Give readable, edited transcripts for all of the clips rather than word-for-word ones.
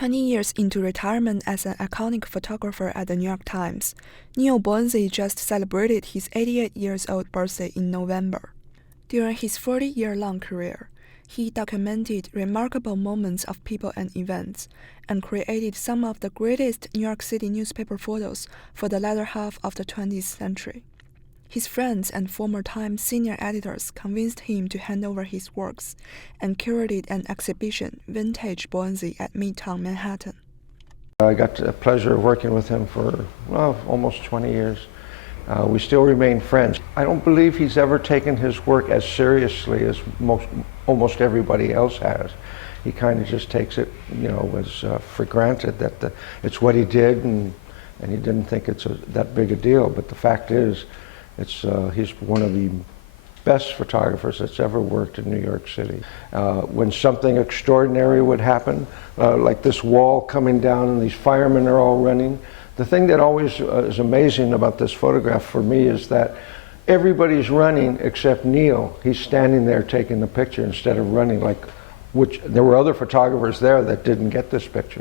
20 years into retirement as an iconic photographer at the New York Times, Neal Boenzi just celebrated his 88-years-old birthday in November. During his 40-year-long career, he documented remarkable moments of people and events, and created some of the greatest New York City newspaper photos for the latter half of the 20th century. His friends and former Times senior editors convinced him to hand over his works, and curated an exhibition, Vintage Boenzi, at Midtown Manhattan. I got the pleasure of working with him for, almost 20 years. We still remain friends. I don't believe he's ever taken his work as seriously as almost everybody else has. He kind of just takes it, as for granted that it's what he did, and he didn't think it's that big a deal. But the fact is, he's one of the best photographers that's ever worked in New York City. When something extraordinary would happen, like this wall coming down and these firemen are all running, the thing that always is amazing about this photograph for me is that everybody's running except Neal. He's standing there taking the picture instead of running, which there were other photographers there that didn't get this picture.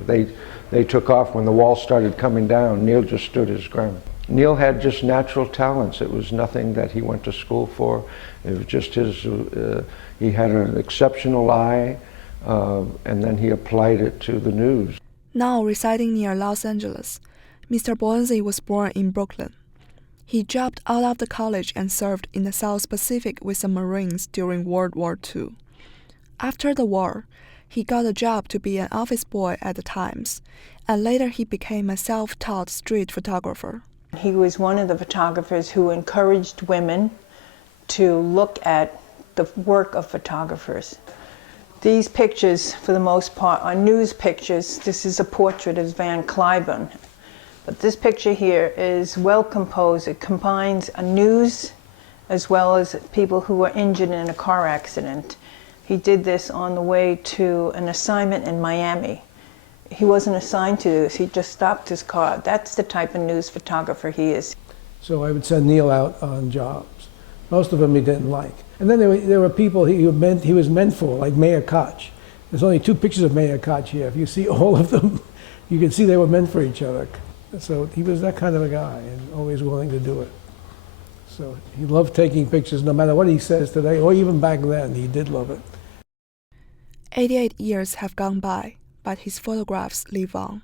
They took off when the wall started coming down. Neal just stood his ground. Neal had just natural talents. It was nothing that he went to school for. It was just he had an exceptional eye, and then he applied it to the news. Now residing near Los Angeles, Mr. Boenzi was born in Brooklyn. He dropped out of the college and served in the South Pacific with the Marines during World War II. After the war, he got a job to be an office boy at the Times, and later he became a self-taught street photographer. He was one of the photographers who encouraged women to look at the work of photographers. These pictures, for the most part, are news pictures. This is a portrait of Van Cliburn. But this picture here is well composed. It combines a news as well as people who were injured in a car accident. He did this on the way to an assignment in Miami. He wasn't assigned to this, he just stopped his car. That's the type of news photographer he is. So I would send Neal out on jobs. Most of them he didn't like. And then there were people he was meant for, like Mayor Koch. There's only 2 pictures of Mayor Koch here. If you see all of them, you can see they were meant for each other. So he was that kind of a guy, and always willing to do it. So he loved taking pictures, no matter what he says today, or even back then, he did love it. 88 years have gone by, but his photographs live on.